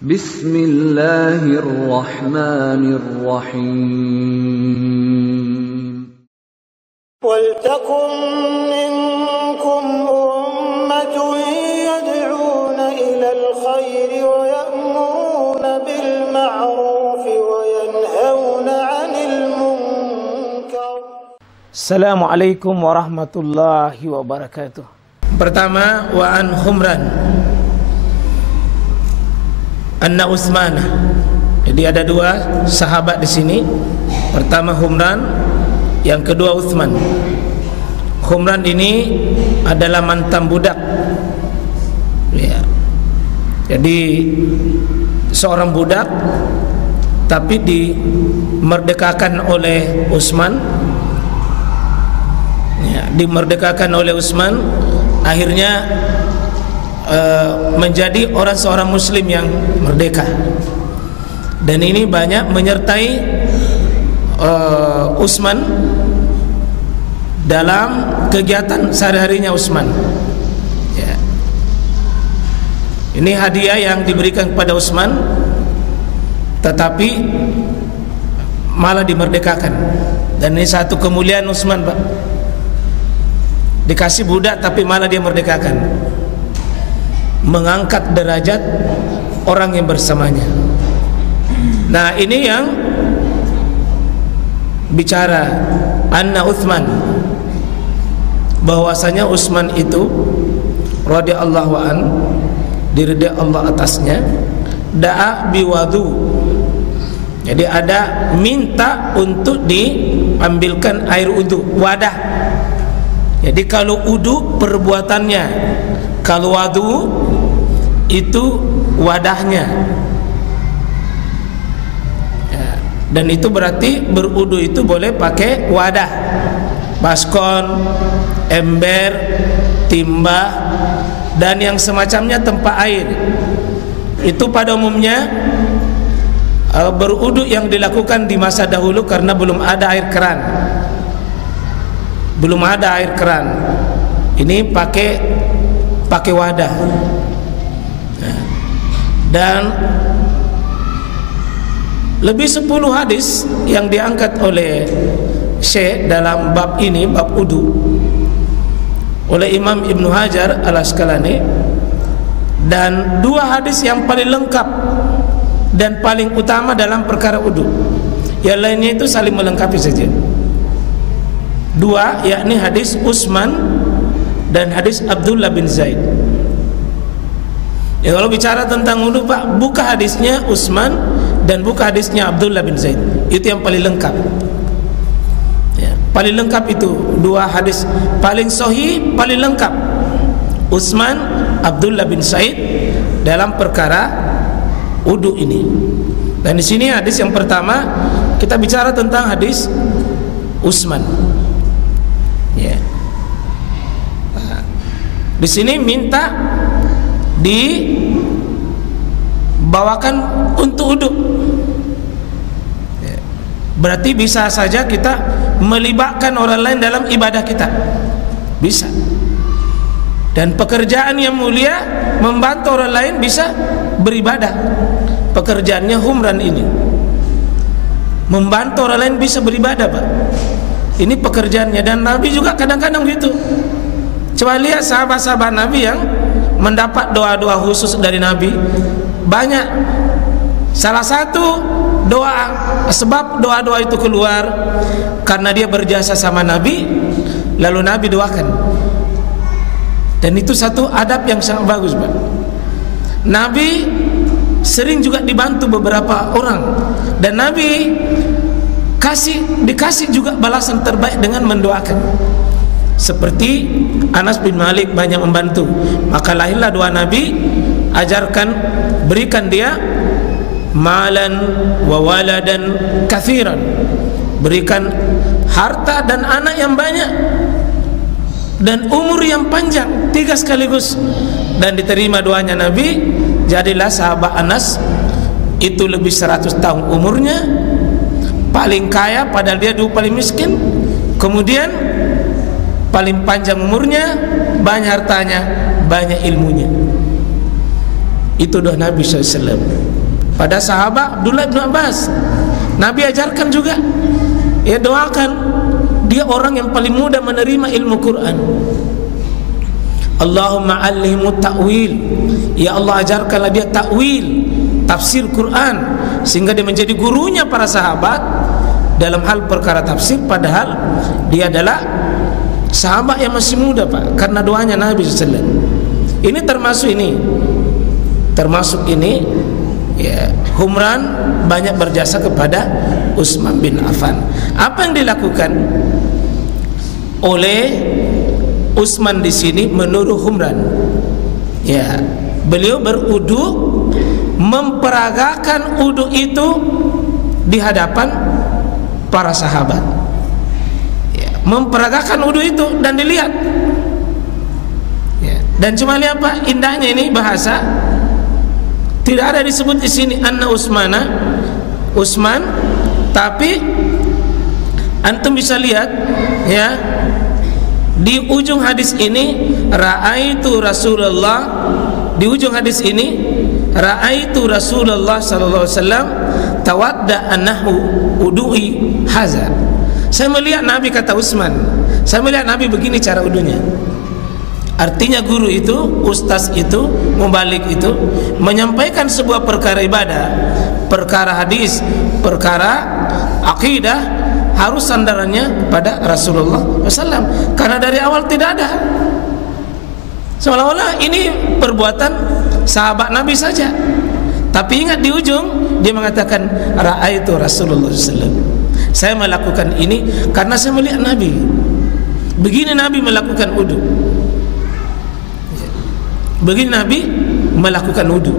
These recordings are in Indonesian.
Bismillahirrahmanirrahim. Waltakum minkum ummatun yad'una ilal khairi wa ya'muruna bil ma'ruf wa yanhauna 'anil munkar. Assalamualaikum warahmatullahi wabarakatuh. Pertama, wa an Humran anna Utsman. Jadi ada dua sahabat di sini. Pertama Humran, yang kedua Utsman. Humran ini adalah mantan budak. Ya. Jadi seorang budak tapi dimerdekakan oleh Utsman. Ya, dimerdekakan oleh Utsman, akhirnya menjadi seorang muslim yang merdeka. Dan ini banyak menyertai Utsman dalam kegiatan sehari-harinya Utsman. Ya. Ini hadiah yang diberikan kepada Utsman, tetapi malah dimerdekakan. Dan ini satu kemuliaan Utsman, Pak. Dikasih budak tapi malah dia merdekakan, mengangkat derajat orang yang bersamanya. Nah, ini yang bicara anna Utsman, bahwasanya Utsman itu radhiyallahu an, diridai Allah atasnya, da'a biwadu. Jadi ada minta untuk diambilkan air wudu, wadah. Jadi kalau wudu perbuatannya, kalau wadu itu wadahnya. Ya, dan itu berarti berwudu itu boleh pakai wadah, baskon, ember, timba, dan yang semacamnya tempat air. Itu pada umumnya berwudu yang dilakukan di masa dahulu karena belum ada air keran. Belum ada air keran. Ini pakai wadah. Dan lebih 10 hadis yang diangkat oleh Syekh dalam bab ini, bab wudu, oleh Imam Ibnu Hajar Al-Asqalani, dan 2 hadis yang paling lengkap dan paling utama dalam perkara wudu. Yang lainnya itu saling melengkapi saja. 2, yakni hadis Utsman dan hadis Abdullah bin Zaid. Ya, kalau bicara tentang wudu, Pak, buka hadisnya Utsman dan buka hadisnya Abdullah bin Zaid. Itu yang paling lengkap. Ya, paling lengkap itu 2 hadis paling sahih, paling lengkap. Utsman, Abdullah bin Zaid dalam perkara wudu ini. Dan di sini hadis yang pertama kita bicara tentang hadis Utsman. Ya. Di sini minta dibawakan untuk wudu. Ya. Berarti bisa saja kita melibatkan orang lain dalam ibadah kita. Bisa. Dan pekerjaan yang mulia membantu orang lain bisa beribadah. Pekerjaannya Humran ini membantu orang lain bisa beribadah, Pak. Ini pekerjaannya. Dan Nabi juga kadang-kadang gitu. Coba lihat sahabat-sahabat Nabi yang mendapat doa-doa khusus dari Nabi, banyak. Salah satu doa, sebab doa-doa itu keluar karena dia berjasa sama Nabi, lalu Nabi doakan. Dan itu satu adab yang sangat bagus, Pak. Nabi sering juga dibantu beberapa orang, dan Nabi dikasih juga balasan terbaik dengan mendoakan. Seperti Anas bin Malik banyak membantu, maka lahirlah doa Nabi, ajarkan, berikan dia malan wa waladan kathiran, berikan harta dan anak yang banyak dan umur yang panjang, 3 sekaligus. Dan diterima doanya Nabi, jadilah sahabat Anas itu lebih 100 tahun umurnya, paling kaya padahal dia dulu paling miskin, kemudian paling panjang umurnya, banyak hartanya, banyak ilmunya. Itu doa Nabi SAW. Pada sahabat Abdullah bin Abbas, Nabi ajarkan juga, ya doakan. Dia orang yang paling mudah menerima ilmu Quran. Allahumma allimhu ta'wil, ya Allah ajarkanlah dia ta'wil, tafsir Quran, sehingga dia menjadi gurunya para sahabat dalam hal perkara tafsir, padahal dia adalah sahabat yang masih muda, Pak, karena doanya Nabi SAW. Ini termasuk ini ya, Humran banyak berjasa kepada Utsman bin Affan. Apa yang dilakukan oleh Utsman di sini menurut Humran? Ya, beliau berudu, memperagakan udu itu di hadapan para sahabat. Ya, memperagakan udu itu dan dilihat. Ya, dan cuma lihat Pak, indahnya ini bahasa. Tidak ada disebut di sini anna Utsman, tapi antum bisa lihat ya, di ujung hadis ini ra'aitu Rasulullah, di ujung hadis ini ra'aitu Rasulullah sallallahu alaihi wasallam tawadda annahu udu'i haza. Saya melihat Nabi, kata Utsman, saya melihat Nabi begini cara udunya. Artinya guru itu, ustaz itu, mubalik itu menyampaikan sebuah perkara ibadah, perkara hadis, perkara akidah, harus sandarannya pada Rasulullah SAW, karena dari awal tidak ada. Seolah-olah ini perbuatan sahabat Nabi saja. Tapi ingat di ujung dia mengatakan ra'aitu Rasulullah SAW. Saya melakukan ini karena saya melihat Nabi. Begini Nabi melakukan wudu. Begini Nabi melakukan wudu.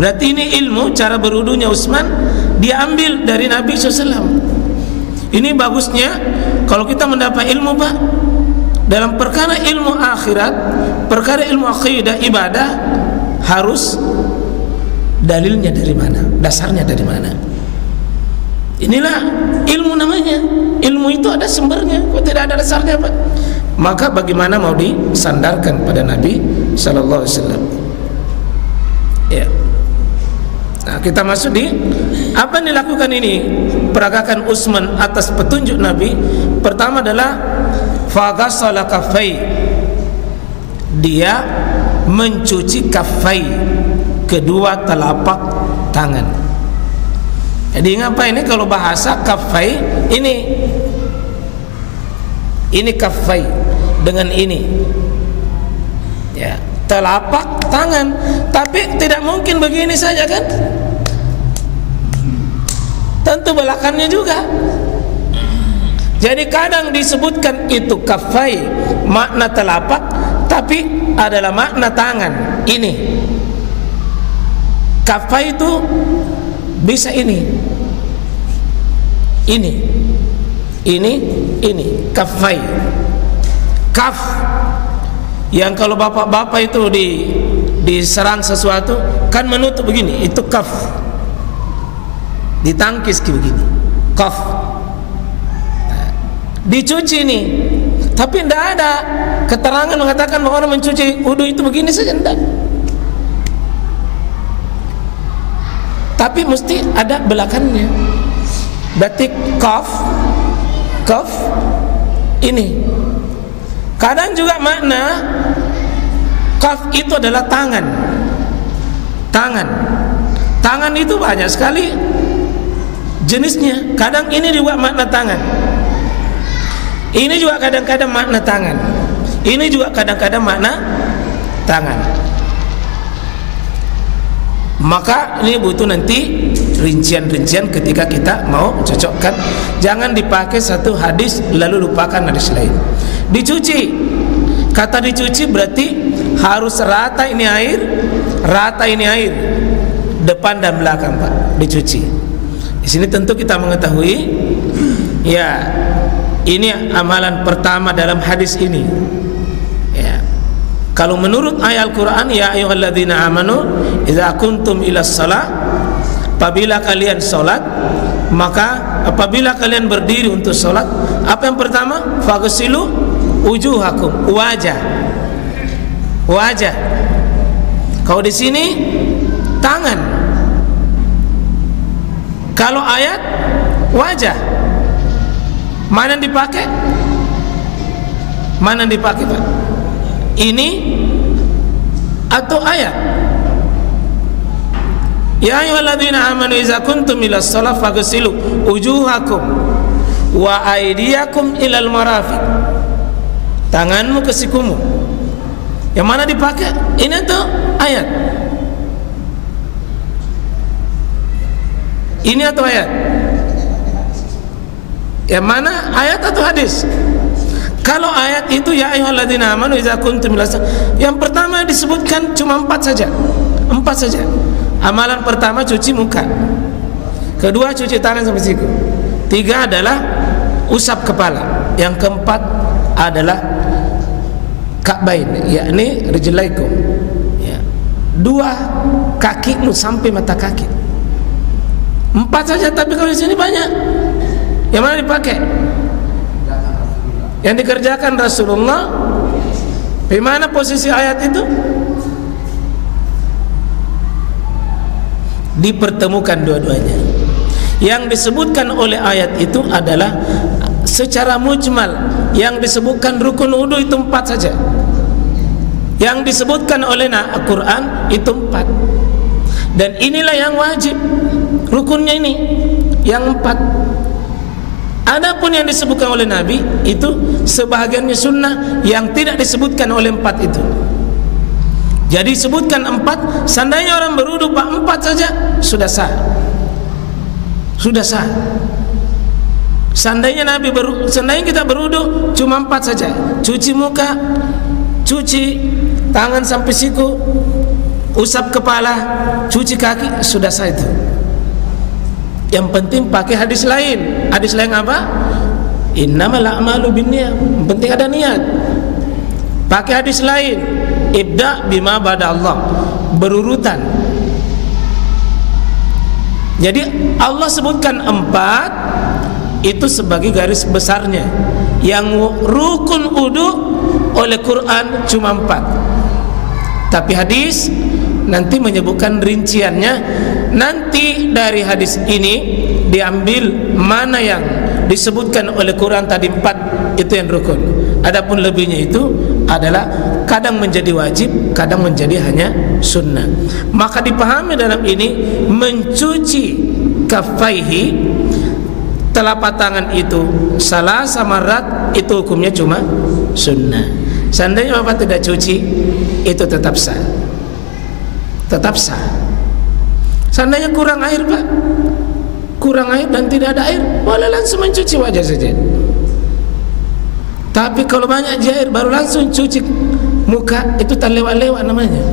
Berarti ini ilmu cara berudunya Utsman diambil dari Nabi SAW. Ini bagusnya kalau kita mendapat ilmu Pak, dalam perkara ilmu akhirat, perkara ilmu akidah, ibadah, harus dalilnya dari mana, dasarnya dari mana. Inilah ilmu namanya. Ilmu itu ada sumbernya, kok tidak ada dasarnya Pak? Maka bagaimana mau disandarkan pada Nabi sallallahu alaihi wasallam? Ya. Nah, kita masuk di apa yang dilakukan ini, peragakan Utsman atas petunjuk Nabi. Pertama adalah faghasala kaffai, dia mencuci kaffai, kedua telapak tangan. Jadi ngapa ini kalau bahasa kaffai ini kaffai dengan ini ya, telapak tangan. Tapi tidak mungkin begini saja kan, tentu belakangnya juga. Jadi kadang disebutkan itu kaffai, makna telapak, tapi adalah makna tangan. Ini kaffai itu bisa ini kaffai. Kaf yang kalau bapak-bapak itu diserang sesuatu kan menutup begini, itu kaf. Ditangkis begini, kaf. Nah, dicuci ini, tapi tidak ada keterangan mengatakan bahwa orang mencuci wudu itu begini saja, tidak. Tapi mesti ada belakangnya. Berarti kaf ini. Kadang juga makna kaf itu adalah tangan. Tangan itu banyak sekali jenisnya. Kadang ini juga makna tangan. Ini juga kadang-kadang makna tangan. Ini juga kadang-kadang makna tangan. Maka ini butuh nanti rincian-rincian ketika kita mau cocokkan. Jangan dipakai satu hadis lalu lupakan hadis lain. Dicuci, kata dicuci berarti harus rata ini air, depan dan belakang Pak, dicuci. Di sini tentu kita mengetahui ya, ini amalan pertama dalam hadis ini. Ya. Kalau menurut ayat Al-Quran, ya ayyuhalladzina amanu idza kuntum ilas shalah, apabila kalian salat, maka apabila kalian berdiri untuk salat, apa yang pertama? Faghsilu wujuhakum, wajah. Kalau di sini tangan. Kalau ayat wajah. Mana yang dipakai? Mana yang dipakai, Pak? Ini atau ayat? Ya ayyuhalladzina amanu idza kuntum ila shalah faghsilu wujuhakum wa aydiyakum ilal marafiq. Tanganmu ke sikumu. Yang mana dipakai? Ini atau ayat? Ini atau ayat? Yang mana? Ayat atau hadis? Kalau ayat itu ya ayyuhalladzina amanu idza kuntum ila shalah, yang pertama disebutkan cuma 4 saja. 4 saja. Amalan pertama cuci muka, kedua cuci tangan sampai siku, 3 adalah usap kepala, yang keempat adalah ka'bain, yakni rijlaikum, ya, 2 kakimu sampai mata kaki. 4 saja, tapi kalau di sini banyak. Yang mana dipakai? Yang dikerjakan Rasulullah. Di mana posisi ayat itu? Dipertemukan dua-duanya. Yang disebutkan oleh ayat itu adalah secara mujmal. Yang disebutkan rukun wudu itu 4 saja. Yang disebutkan oleh Al-Quran itu 4. Dan inilah yang wajib. Rukunnya ini yang 4. Adapun yang disebutkan oleh Nabi itu sebahagiannya sunnah yang tidak disebutkan oleh 4 itu. Jadi sebutkan 4, seandainya orang berwudu 4 saja sudah sah. Sudah sah. Seandainya kita berwudu cuma 4 saja. Cuci muka, cuci tangan sampai siku, usap kepala, cuci kaki, sudah sah itu. Yang penting pakai hadis lain. Hadis lain apa? Innamal a'malu binniyat. Yang penting ada niat. Pakai hadis lain, ibda bima bada Allah, berurutan. Jadi Allah sebutkan 4 itu sebagai garis besarnya. Yang rukun wudu oleh Quran cuma 4. Tapi hadis nanti menyebutkan rinciannya. Nanti dari hadis ini diambil mana yang disebutkan oleh Quran tadi 4 itu yang rukun. Adapun lebihnya itu adalah kadang menjadi wajib, kadang menjadi hanya sunnah. Maka dipahami dalam ini mencuci kaffaihi, telapak tangan itu salah samarat, itu hukumnya cuma sunnah. Seandainya Bapak tidak cuci, itu tetap sah. Tetap sah. Seandainya kurang air, Pak, kurang air dan tidak ada air, boleh langsung mencuci wajah saja. Tapi kalau banyak air baru langsung cuci muka, itu tak lewat-lewat namanya.